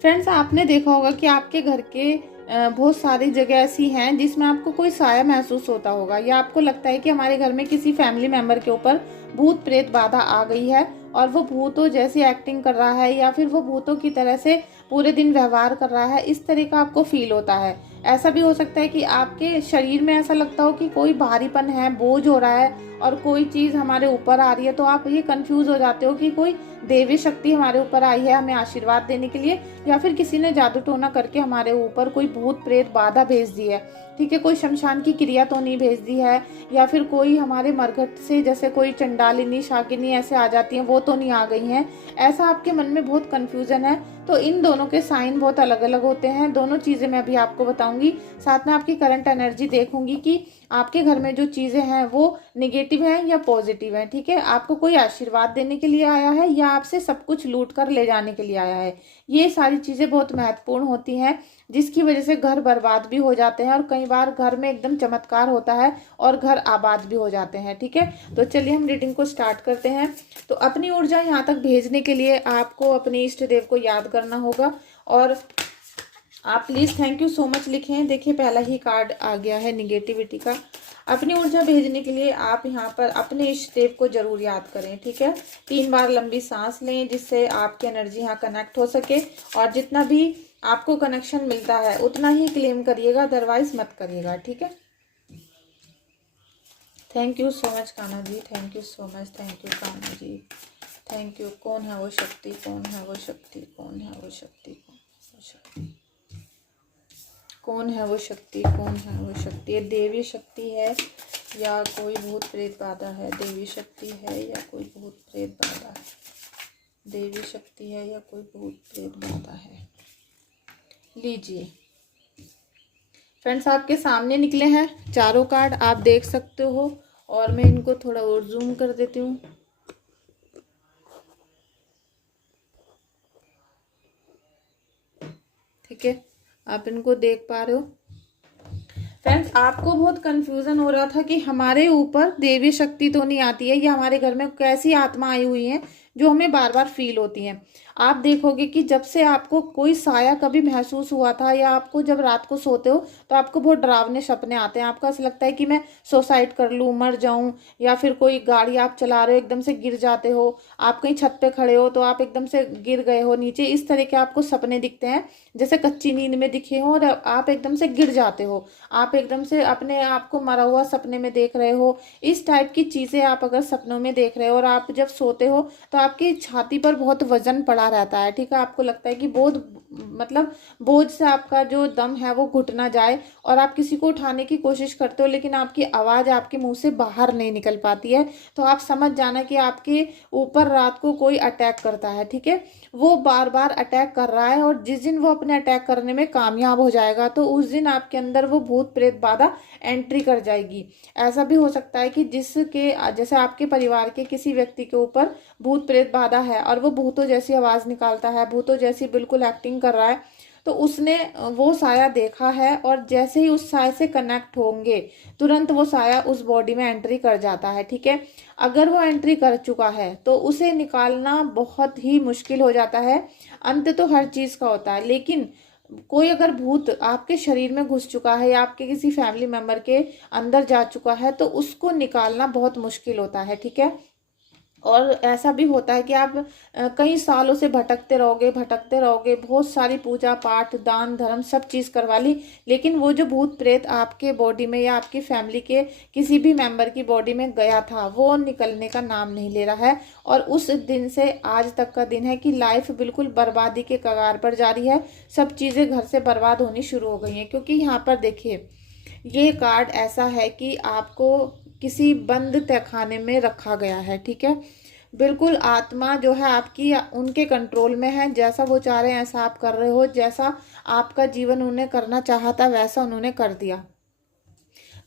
Friends, आपने देखा होगा कि आपके घर के बहुत सारी जगह ऐसी हैं जिसमें आपको कोई साया महसूस होता होगा, या आपको लगता है कि हमारे घर में किसी फैमिली मेंबर के ऊपर भूत प्रेत बाधा आ गई है और वो भूतों जैसी एक्टिंग कर रहा है, या फिर वो भूतों की तरह से पूरे दिन व्यवहार कर रहा है। इस तरह का आपको फील होता है। ऐसा भी हो सकता है कि आपके शरीर में ऐसा लगता हो कि कोई भारीपन है, बोझ हो रहा है और कोई चीज़ हमारे ऊपर आ रही है, तो आप ये कंफ्यूज हो जाते हो कि कोई देवी शक्ति हमारे ऊपर आई है हमें आशीर्वाद देने के लिए, या फिर किसी ने जादू टोना करके हमारे ऊपर कोई भूत प्रेत बाधा भेज दी है। ठीक है, कोई शमशान की क्रिया तो नहीं भेज दी है, या फिर कोई हमारे मरघट से जैसे कोई चंडालिनी शाकिनी ऐसे आ जाती हैं वो तो नहीं आ गई हैं। ऐसा आपके मन में बहुत कंफ्यूजन है। तो इन दोनों के साइन बहुत अलग अलग होते हैं। दोनों चीज़ें मैं अभी आपको बताऊंगी, साथ में आपकी करंट एनर्जी देखूंगी कि आपके घर में जो चीज़ें हैं वो निगेटिव हैं या पॉजिटिव हैं। ठीक है, आपको कोई आशीर्वाद देने के लिए आया है या आपसे सब कुछ लूट कर ले जाने के लिए आया है। ये सारी चीज़ें बहुत महत्वपूर्ण होती हैं, जिसकी वजह से घर बर्बाद भी हो जाते हैं और कई बार घर में एकदम चमत्कार होता है और घर आबाद भी हो जाते हैं। ठीक है, तो चलिए हम रीडिंग को स्टार्ट करते हैं। तो अपनी ऊर्जा यहाँ तक भेजने के लिए आपको अपने इष्ट देव को याद करना होगा, और आप please thank you so much लिखें। देखिए, पहला ही कार्ड आ गया है निगेटिविटी का। अपनी ऊर्जा भेजने के लिए आप यहाँ पर अपने इष्ट देव को जरूर याद करें। ठीक है, 3 बार लंबी सांस लें जिससे आपकी एनर्जी यहाँ कनेक्ट हो सके, और जितना भी आपको कनेक्शन मिलता है उतना ही क्लेम करिएगा, अदरवाइज मत करिएगा। ठीक है, thank you so much Kanha ji, thank you so much, thank you Kanha ji, thank you. कौन है वो शक्ति, कौन है वो शक्ति, कौन है वो शक्ति, कौन है वो शक्ति, कौन है वो शक्ति। ये देवी शक्ति है या कोई भूत प्रेत बाधा है? देवी शक्ति है या कोई भूत प्रेत बाधा है? देवी शक्ति है या कोई भूत प्रेत बाधा है? लीजिए फ्रेंड्स, आपके सामने निकले हैं चारों कार्ड, आप देख सकते हो, और मैं इनको थोड़ा और जूम कर देती हूँ। ठीक है, आप इनको देख पा रहे हो। फ्रेंड्स, आपको बहुत कंफ्यूजन हो रहा था कि हमारे ऊपर देवी शक्ति तो नहीं आती है, या हमारे घर में कैसी आत्मा आई हुई है जो हमें बार बार फील होती हैं। आप देखोगे कि जब से आपको कोई साया कभी महसूस हुआ था, या आपको जब रात को सोते हो तो आपको बहुत डरावने सपने आते हैं। आपको ऐसा लगता है कि मैं सुसाइड कर लूँ, मर जाऊं, या फिर कोई गाड़ी आप चला रहे हो एकदम से गिर जाते हो, आप कहीं छत पे खड़े हो तो आप एकदम से गिर गए हो नीचे। इस तरह के आपको सपने दिखते हैं, जैसे कच्ची नींद में दिखे हो और आप एकदम से गिर जाते हो, आप एकदम से अपने आप को मरा हुआ सपने में देख रहे हो। इस टाइप की चीज़ें आप अगर सपनों में देख रहे हो, और आप जब सोते हो तो आपकी छाती पर बहुत वजन पड़ा रहता है। ठीक है, आपको लगता है कि बहुत मतलब बोझ से आपका जो दम है वो घुट ना जाए, और आप किसी को उठाने की कोशिश करते हो लेकिन आपकी आवाज़ आपके मुंह से बाहर नहीं निकल पाती है, तो आप समझ जाना कि आपके ऊपर रात को कोई अटैक करता है। ठीक है, वो बार बार अटैक कर रहा है, और जिस दिन वो अपने अटैक करने में कामयाब हो जाएगा तो उस दिन आपके अंदर वो भूत प्रेत बाधा एंट्री कर जाएगी। ऐसा भी हो सकता है कि जिसके जैसे आपके परिवार के किसी व्यक्ति के ऊपर भूत प्रेत बाधा है और वो भूतों जैसी आवाज़ निकालता है, भूतों जैसी बिल्कुल एक्टिंग कर रहा है, तो उसने वो साया देखा है, और जैसे ही उस साया से कनेक्ट होंगे तुरंत वो साया उस बॉडी में एंट्री कर जाता है। ठीक है, अगर वो एंट्री कर चुका है तो उसे निकालना बहुत ही मुश्किल हो जाता है। अंत तो हर चीज़ का होता है, लेकिन कोई अगर भूत आपके शरीर में घुस चुका है या आपके किसी फैमिली मेंबर के अंदर जा चुका है तो उसको निकालना बहुत मुश्किल होता है। ठीक है, और ऐसा भी होता है कि आप कई सालों से भटकते रहोगे, बहुत सारी पूजा पाठ दान धर्म सब चीज़ करवा ली, लेकिन वो जो भूत प्रेत आपके बॉडी में या आपकी फैमिली के किसी भी मेंबर की बॉडी में गया था वो निकलने का नाम नहीं ले रहा है। और उस दिन से आज तक का दिन है कि लाइफ बिल्कुल बर्बादी के कगार पर जा रही है, सब चीज़ें घर से बर्बाद होनी शुरू हो गई हैं। क्योंकि यहाँ पर देखिए, ये कार्ड ऐसा है कि आपको किसी बंद तहखाने में रखा गया है। ठीक है, बिल्कुल आत्मा जो है आपकी उनके कंट्रोल में है, जैसा वो चाह रहे हैं ऐसा आप कर रहे हो, जैसा आपका जीवन उन्हें करना चाहा था वैसा उन्होंने कर दिया।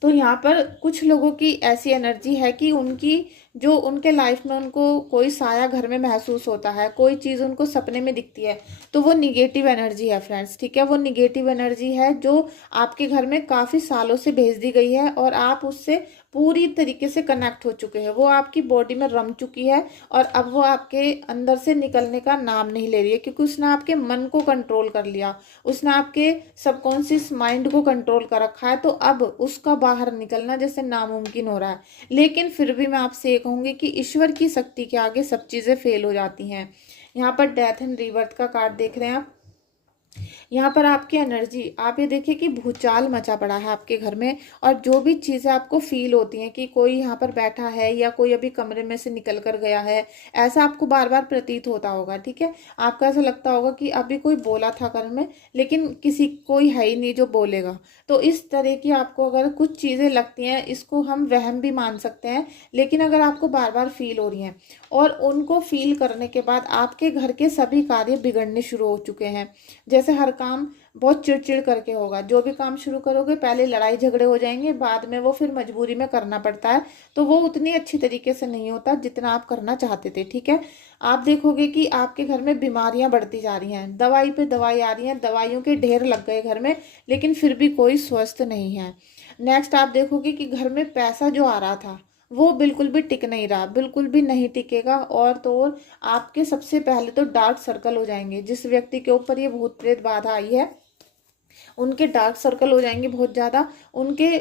तो यहाँ पर कुछ लोगों की ऐसी एनर्जी है कि उनकी जो उनके लाइफ में उनको कोई साया घर में महसूस होता है, कोई चीज़ उनको सपने में दिखती है, तो वो निगेटिव एनर्जी है फ्रेंड्स। ठीक है, वो निगेटिव एनर्जी है जो आपके घर में काफ़ी सालों से भेज दी गई है, और आप उससे पूरी तरीके से कनेक्ट हो चुके हैं, वो आपकी बॉडी में रम चुकी है और अब वो आपके अंदर से निकलने का नाम नहीं ले रही है, क्योंकि उसने आपके मन को कंट्रोल कर लिया, उसने आपके सबकॉन्शियस माइंड को कंट्रोल कर रखा है। तो अब उसका बाहर निकलना जैसे नामुमकिन हो रहा है। लेकिन फिर भी मैं आपसे ये कहूँगी कि ईश्वर की शक्ति के आगे सब चीज़ें फेल हो जाती हैं। यहाँ पर डेथ एंड रीबर्थ का कार्ड देख रहे हैं आप। यहाँ पर आपकी एनर्जी, आप ये देखिए कि भूचाल मचा पड़ा है आपके घर में, और जो भी चीज़ें आपको फील होती हैं कि कोई यहाँ पर बैठा है या कोई अभी कमरे में से निकल कर गया है, ऐसा आपको बार बार प्रतीत होता होगा, ठीक है। आपको ऐसा लगता होगा कि अभी कोई बोला था घर में, लेकिन कोई है ही नहीं जो बोलेगा। तो इस तरह की आपको अगर कुछ चीज़ें लगती हैं, इसको हम वहम भी मान सकते हैं, लेकिन अगर आपको बार बार फील हो रही हैं और उनको फील करने के बाद आपके घर के सभी कार्य बिगड़ने शुरू हो चुके हैं। जैसे हर काम बहुत चिड़चिड़ करके होगा, जो भी काम शुरू करोगे पहले लड़ाई झगड़े हो जाएंगे, बाद में वो फिर मजबूरी में करना पड़ता है, तो वो उतनी अच्छी तरीके से नहीं होता जितना आप करना चाहते थे, ठीक है। आप देखोगे कि आपके घर में बीमारियां बढ़ती जा रही हैं, दवाई पे दवाई आ रही हैं, दवाइयों के ढेर लग गए घर में, लेकिन फिर भी कोई स्वस्थ नहीं है। नेक्स्ट आप देखोगे कि घर में पैसा जो आ रहा था वो बिल्कुल भी टिक नहीं रहा, बिल्कुल भी नहीं टिकेगा। और तो और आपके सबसे पहले तो डार्क सर्कल हो जाएंगे। जिस व्यक्ति के ऊपर ये भूत प्रेत बाधा आई है उनके डार्क सर्कल हो जाएंगे बहुत ज़्यादा, उनके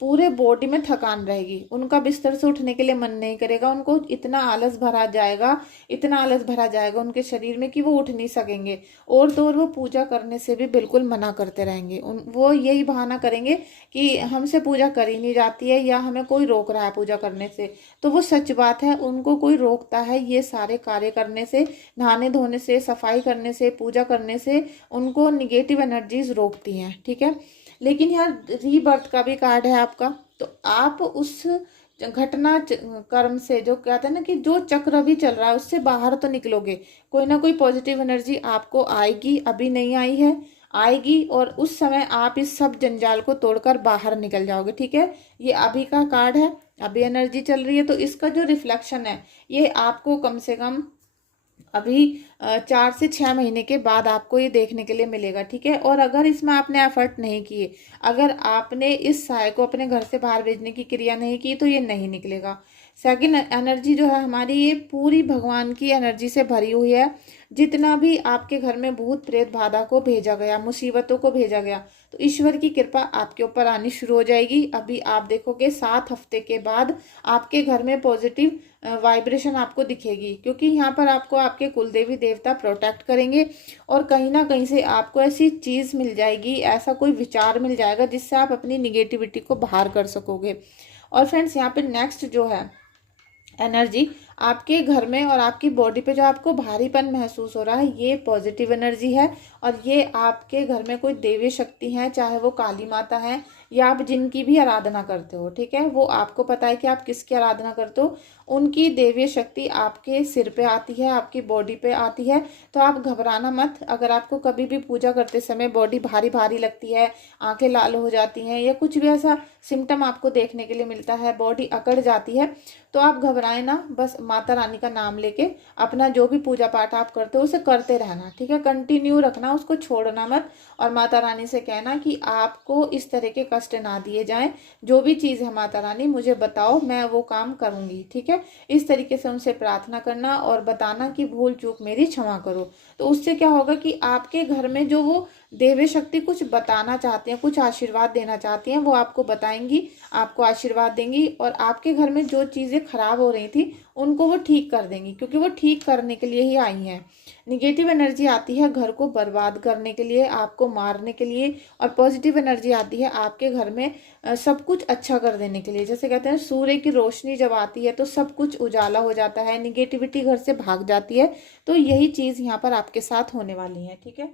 पूरे बॉडी में थकान रहेगी, उनका बिस्तर से उठने के लिए मन नहीं करेगा, उनको इतना आलस भरा जाएगा, इतना आलस भरा जाएगा उनके शरीर में कि वो उठ नहीं सकेंगे। और तो और वो पूजा करने से भी बिल्कुल मना करते रहेंगे। वो यही बहाना करेंगे कि हमसे पूजा करी नहीं जाती है या हमें कोई रोक रहा है पूजा करने से। तो वो सच बात है, उनको कोई रोकता है ये सारे कार्य करने से, नहाने धोने से, सफाई करने से, पूजा करने से, उनको निगेटिव एनर्जीज रोकती हैं, ठीक है। लेकिन यार रीबर्थ का भी कार्ड है आपका, तो आप उस घटना कर्म से, जो कहते हैं ना कि जो चक्र अभी चल रहा है उससे बाहर तो निकलोगे। कोई ना कोई पॉजिटिव एनर्जी आपको आएगी, अभी नहीं आई है, आएगी, और उस समय आप इस सब जंजाल को तोड़कर बाहर निकल जाओगे, ठीक है। ये अभी का कार्ड है, अभी एनर्जी चल रही है, तो इसका जो रिफ्लेक्शन है ये आपको कम से कम अभी 4 से 6 महीने के बाद आपको ये देखने के लिए मिलेगा, ठीक है। और अगर इसमें आपने एफर्ट नहीं किए, अगर आपने इस साय को अपने घर से बाहर भेजने की क्रिया नहीं की, तो ये नहीं निकलेगा। सेकंड एनर्जी जो है हमारी, ये पूरी भगवान की एनर्जी से भरी हुई है। जितना भी आपके घर में भूत प्रेत बाधा को भेजा गया, मुसीबतों को भेजा गया, तो ईश्वर की कृपा आपके ऊपर आनी शुरू हो जाएगी। अभी आप देखोगे 7 हफ्ते के बाद आपके घर में पॉजिटिव वाइब्रेशन आपको दिखेगी, क्योंकि यहाँ पर आपको आपके कुलदेवी देवता प्रोटेक्ट करेंगे, और कहीं ना कहीं से आपको ऐसी चीज़ मिल जाएगी, ऐसा कोई विचार मिल जाएगा जिससे आप अपनी निगेटिविटी को बाहर कर सकोगे। और फ्रेंड्स यहाँ पे नेक्स्ट जो है एनर्जी, आपके घर में और आपकी बॉडी पे जो आपको भारीपन महसूस हो रहा है, ये पॉजिटिव एनर्जी है। और ये आपके घर में कोई देवी शक्ति है, चाहे वो काली माता है या आप जिनकी भी आराधना करते हो, ठीक है, वो आपको पता है कि आप किसकी आराधना करते हो, उनकी देवी शक्ति आपके सिर पे आती है, आपकी बॉडी पे आती है। तो आप घबराना मत। अगर आपको कभी भी पूजा करते समय बॉडी भारी भारी लगती है, आंखें लाल हो जाती हैं, या कुछ भी ऐसा सिम्टम आपको देखने के लिए मिलता है, बॉडी अकड़ जाती है, तो आप घबराएं ना। बस माता रानी का नाम लेके अपना जो भी पूजा पाठ आप करते हो उसे करते रहना, ठीक है, कंटिन्यू रखना, उसको छोड़ना मत। और माता रानी से कहना कि आपको इस तरह के कष्ट ना दिए जाएं, जो भी चीज़ है माता रानी मुझे बताओ, मैं वो काम करूंगी, ठीक है। इस तरीके से उनसे प्रार्थना करना और बताना कि भूल चूक मेरी क्षमा करो। तो उससे क्या होगा कि आपके घर में जो वो देवी शक्ति कुछ बताना चाहते हैं, कुछ आशीर्वाद देना चाहती हैं, वो आपको बताएंगी, आपको आशीर्वाद देंगी, और आपके घर में जो चीज़ें खराब हो रही थी उनको वो ठीक कर देंगी, क्योंकि वो ठीक करने के लिए ही आई हैं। निगेटिव एनर्जी आती है घर को बर्बाद करने के लिए, आपको मारने के लिए, और पॉजिटिव एनर्जी आती है आपके घर में सब कुछ अच्छा कर देने के लिए। जैसे कहते हैं सूर्य की रोशनी जब आती है तो सब कुछ उजाला हो जाता है, निगेटिविटी घर से भाग जाती है। तो यही चीज़ यहाँ पर आपके साथ होने वाली है, ठीक है।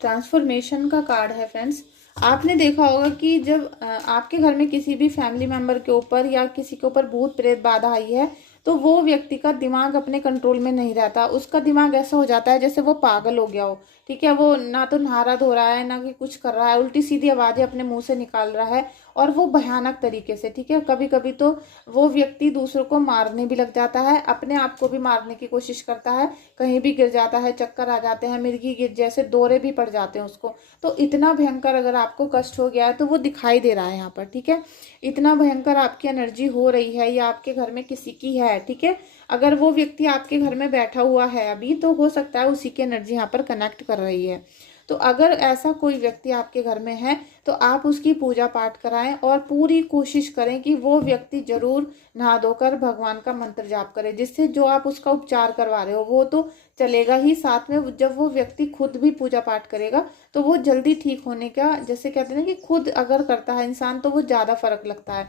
ट्रांसफॉर्मेशन का कार्ड है फ्रेंड्स। आपने देखा होगा कि जब आपके घर में किसी भी फैमिली मेंबर के ऊपर या किसी के ऊपर भूत प्रेत बाधा आई है, तो वो व्यक्ति का दिमाग अपने कंट्रोल में नहीं रहता। उसका दिमाग ऐसा हो जाता है जैसे वो पागल हो गया हो, ठीक है। वो ना तो नहा धो रहा है, ना कि कुछ कर रहा है, उल्टी सीधी आवाज़ें अपने मुंह से निकाल रहा है, और वो भयानक तरीके से, ठीक है। कभी कभी तो वो व्यक्ति दूसरों को मारने भी लग जाता है, अपने आप को भी मारने की कोशिश करता है, कहीं भी गिर जाता है, चक्कर आ जाते हैं, मिर्गी गिर जैसे दौरे भी पड़ जाते हैं उसको। तो इतना भयंकर अगर आपको कष्ट हो गया है तो वो दिखाई दे रहा है यहाँ पर, ठीक है। इतना भयंकर आपकी एनर्जी हो रही है या आपके घर में किसी की है, ठीक है। अगर वो व्यक्ति आपके घर में बैठा हुआ है अभी, तो हो सकता है उसी की एनर्जी यहाँ पर कनेक्ट कर रही है। तो अगर ऐसा कोई व्यक्ति आपके घर में है तो आप उसकी पूजा पाठ कराएं और पूरी कोशिश करें कि वो व्यक्ति जरूर नहा धोकर भगवान का मंत्र जाप करे, जिससे जो आप उसका उपचार करवा रहे हो वो तो चलेगा ही, साथ में जब वो व्यक्ति खुद भी पूजा पाठ करेगा तो वो जल्दी ठीक होने का, जैसे कहते हैं ना कि खुद अगर करता है इंसान तो वो ज़्यादा फर्क लगता है।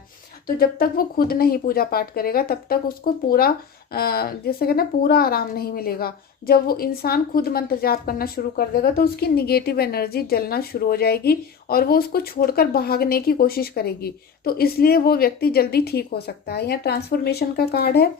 तो जब तक वो खुद नहीं पूजा पाठ करेगा तब तक उसको पूरा जैसे कहते हैं पूरा आराम नहीं मिलेगा। जब वो इंसान खुद मंत्र जाप करना शुरू कर देगा तो उसकी निगेटिव एनर्जी जलना शुरू हो जाएगी और वो उसको छोड़कर भागने की कोशिश करेगी। तो इसलिए वो व्यक्ति जल्दी ठीक हो सकता है। यह ट्रांसफॉर्मेशन का कार्ड है।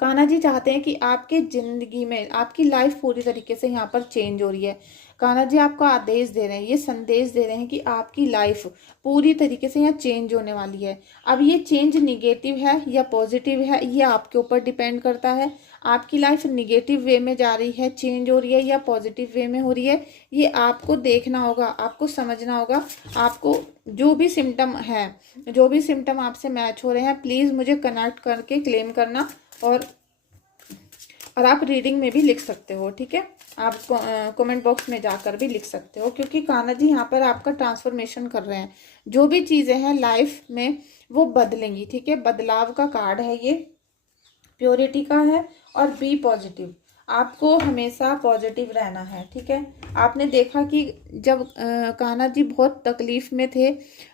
कान्हा जी चाहते हैं कि आपके जिंदगी में आपकी लाइफ पूरी तरीके से यहाँ पर चेंज हो रही है। कान्हा जी आपको आदेश दे रहे हैं, ये संदेश दे रहे हैं कि आपकी लाइफ पूरी तरीके से यहाँ चेंज होने वाली है। अब ये चेंज निगेटिव है या पॉजिटिव है ये आपके ऊपर डिपेंड करता है। आपकी लाइफ निगेटिव वे में जा रही है, चेंज हो रही है, या पॉजिटिव वे में हो रही है, ये आपको देखना होगा, आपको समझना होगा। आपको जो भी सिम्टम है, जो भी सिम्टम आपसे मैच हो रहे हैं, प्लीज़ मुझे कनेक्ट करके क्लेम करना। और आप रीडिंग में भी लिख सकते हो, ठीक है। आप कमेंट बॉक्स में जाकर भी लिख सकते हो, क्योंकि कान्हा जी यहाँ पर आपका ट्रांसफॉर्मेशन कर रहे हैं। जो भी चीज़ें हैं लाइफ में वो बदलेंगी, ठीक है। बदलाव का कार्ड है ये, प्योरिटी का है। और बी पॉजिटिव, आपको हमेशा पॉजिटिव रहना है, ठीक है। आपने देखा कि जब कान्हा जी बहुत तकलीफ में थे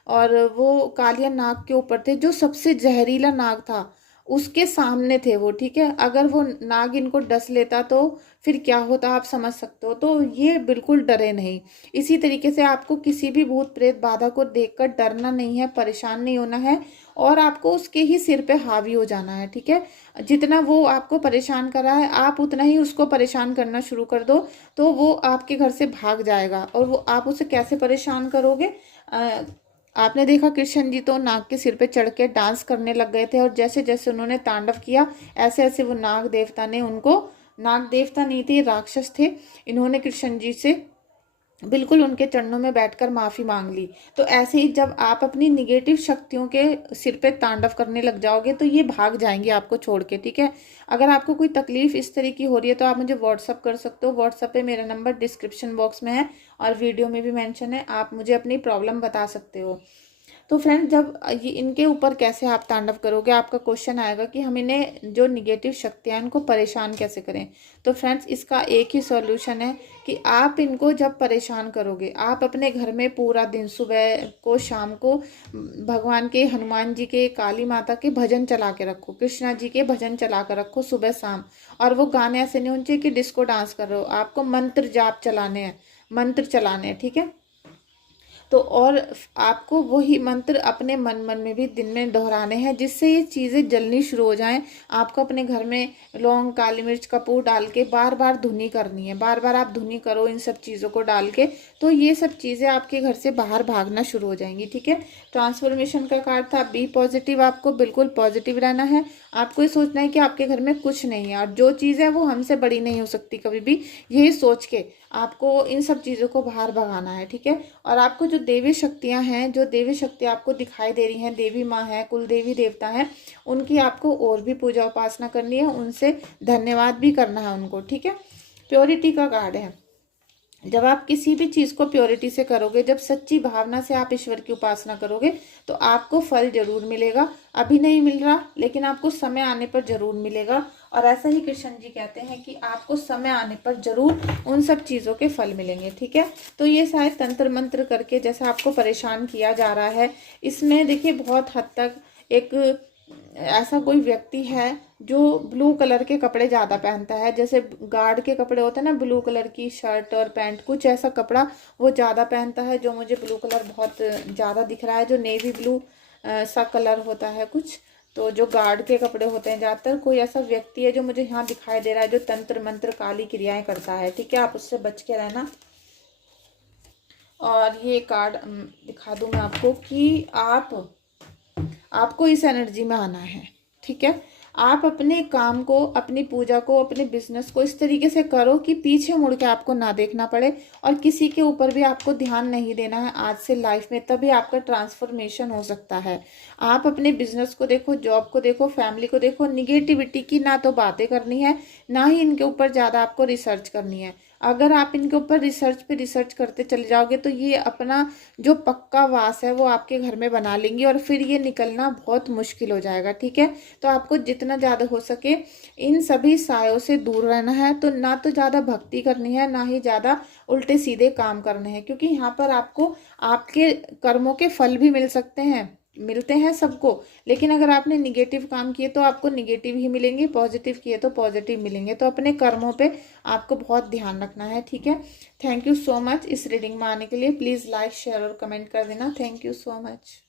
और वो कालिया नाग के ऊपर थे, जो सबसे जहरीला नाग था उसके सामने थे वो, ठीक है। अगर वो नाग इनको डस लेता तो फिर क्या होता आप समझ सकते हो। तो ये बिल्कुल डरे नहीं। इसी तरीके से आपको किसी भी भूत प्रेत बाधा को देखकर डरना नहीं है, परेशान नहीं होना है, और आपको उसके ही सिर पे हावी हो जाना है, ठीक है। जितना वो आपको परेशान कर रहा है आप उतना ही उसको परेशान करना शुरू कर दो, तो वो आपके घर से भाग जाएगा। और वो आप उसे कैसे परेशान करोगे, आपने देखा कृष्ण जी तो नाग के सिर पे चढ़ के डांस करने लग गए थे, और जैसे जैसे उन्होंने तांडव किया ऐसे ऐसे वो नाग देवता ने उनको, नाग देवता नहीं थे, राक्षस थे, इन्होंने कृष्ण जी से बिल्कुल उनके चरणों में बैठकर माफ़ी मांग ली। तो ऐसे ही जब आप अपनी निगेटिव शक्तियों के सिर पे तांडव करने लग जाओगे तो ये भाग जाएंगे आपको छोड़ के, ठीक है। अगर आपको कोई तकलीफ इस तरह की हो रही है तो आप मुझे व्हाट्सअप कर सकते हो। व्हाट्सअप पे मेरा नंबर डिस्क्रिप्शन बॉक्स में है और वीडियो में भी मेंशन है, आप मुझे अपनी प्रॉब्लम बता सकते हो। तो फ्रेंड्स, जब ये इनके ऊपर कैसे आप तांडव करोगे, आपका क्वेश्चन आएगा कि हम इन्हें जो निगेटिव शक्तियाँ हैं इनको परेशान कैसे करें। तो फ्रेंड्स, इसका एक ही सॉल्यूशन है कि आप इनको जब परेशान करोगे, आप अपने घर में पूरा दिन सुबह को शाम को भगवान के, हनुमान जी के, काली माता के भजन चला के रखो, कृष्णा जी के भजन चला कर रखो सुबह शाम। और वो गाने ऐसे नहीं होने चाहिए कि डिस्को डांस कर रहे हो, आपको मंत्र जाप चलाने हैं, मंत्र चलाने हैं, ठीक है। तो और आपको वही मंत्र अपने मन में भी दिन में दोहराने हैं, जिससे ये चीज़ें जलनी शुरू हो जाएं। आपको अपने घर में लौंग, काली मिर्च, कपूर डाल के बार बार धुनी करनी है, बार बार आप धुनी करो इन सब चीज़ों को डाल के, तो ये सब चीज़ें आपके घर से बाहर भागना शुरू हो जाएंगी, ठीक है। ट्रांसफॉर्मेशन का कार्ड था बी पॉजिटिव, आपको बिल्कुल पॉजिटिव रहना है। आपको ये सोचना है कि आपके घर में कुछ नहीं है और जो चीज़ है वो हमसे बड़ी नहीं हो सकती कभी भी, यही सोच के आपको इन सब चीज़ों को बाहर भगाना है, ठीक है। और आपको जो देवी शक्तियां हैं, जो देवी शक्तियां आपको दिखाई दे रही हैं, देवी माँ है, कुल देवी देवता हैं, उनकी आपको और भी पूजा उपासना करनी है, उनसे धन्यवाद भी करना है उनको, ठीक है। प्योरिटी का कार्ड है। जब आप किसी भी चीज़ को प्योरिटी से करोगे, जब सच्ची भावना से आप ईश्वर की उपासना करोगे तो आपको फल जरूर मिलेगा। अभी नहीं मिल रहा लेकिन आपको समय आने पर जरूर मिलेगा। और ऐसा ही कृष्ण जी कहते हैं कि आपको समय आने पर जरूर उन सब चीज़ों के फल मिलेंगे, ठीक है। तो ये शायद तंत्र मंत्र करके जैसा आपको परेशान किया जा रहा है, इसमें देखिए बहुत हद तक एक ऐसा कोई व्यक्ति है जो ब्लू कलर के कपड़े ज़्यादा पहनता है, जैसे गार्ड के कपड़े होते हैं ना, ब्लू कलर की शर्ट और पैंट, कुछ ऐसा कपड़ा वो ज़्यादा पहनता है। जो मुझे ब्लू कलर बहुत ज़्यादा दिख रहा है, जो नेवी ब्लू सा कलर होता है कुछ, तो जो गार्ड के कपड़े होते हैं ज़्यादातर, कोई ऐसा व्यक्ति है जो मुझे यहाँ दिखाई दे रहा है जो तंत्र मंत्र काली क्रियाएं करता है, ठीक है। आप उससे बच के रहना। और ये कार्ड दिखा दूँ मैं आपको कि आपको इस एनर्जी में आना है, ठीक है। आप अपने काम को, अपनी पूजा को, अपने बिजनेस को इस तरीके से करो कि पीछे मुड़ के आपको ना देखना पड़े और किसी के ऊपर भी आपको ध्यान नहीं देना है आज से लाइफ में, तभी आपका ट्रांसफॉर्मेशन हो सकता है। आप अपने बिजनेस को देखो, जॉब को देखो, फैमिली को देखो। निगेटिविटी की ना तो बातें करनी है, ना ही इनके ऊपर ज़्यादा आपको रिसर्च करनी है। अगर आप इनके ऊपर रिसर्च पे रिसर्च करते चले जाओगे तो ये अपना जो पक्का वास है वो आपके घर में बना लेंगी और फिर ये निकलना बहुत मुश्किल हो जाएगा, ठीक है। तो आपको जितना ज़्यादा हो सके इन सभी सायों से दूर रहना है। तो ना तो ज़्यादा भक्ति करनी है, ना ही ज़्यादा उल्टे सीधे काम करने हैं, क्योंकि यहाँ पर आपको आपके कर्मों के फल भी मिल सकते हैं, मिलते हैं सबको। लेकिन अगर आपने निगेटिव काम किए तो आपको निगेटिव ही मिलेंगे, पॉजिटिव किए तो पॉजिटिव मिलेंगे। तो अपने कर्मों पे आपको बहुत ध्यान रखना है, ठीक है। थैंक यू सो मच इस रीडिंग में आने के लिए। प्लीज़ लाइक, शेयर और कमेंट कर देना। Thank you so much.